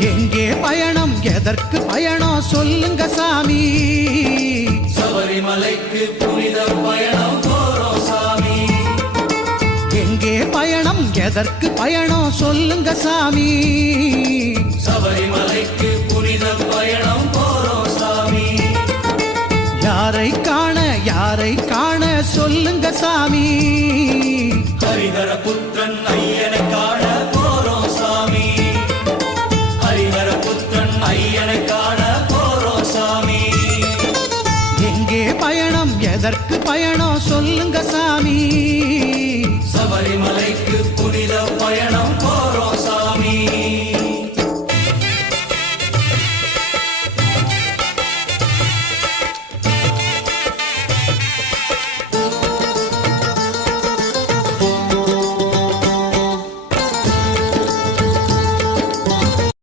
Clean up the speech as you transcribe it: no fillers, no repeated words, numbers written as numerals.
எங்கே பயணம் எதற்கு பயணம் சொல்லுங்க சாமி. சபரிமலைக்கு புனித பயணம் போறோம் சாமி. எங்கே பயணம் எதற்கு பயணம் சொல்லுங்க சாமி. சபரிமலைக்கு புனித பயணம் போறோம் சாமி. யாரை காண சொல்லுங்க சாமி. ஹரிஹர புத்திரன் ஐயனை காண போறோம் சாமி. ஹரிஹர புத்திரன் ஐயனை காண போறோம் சாமி. எங்கே பயணம் எதற்கு பயணம் சொல்லுங்க சாமி.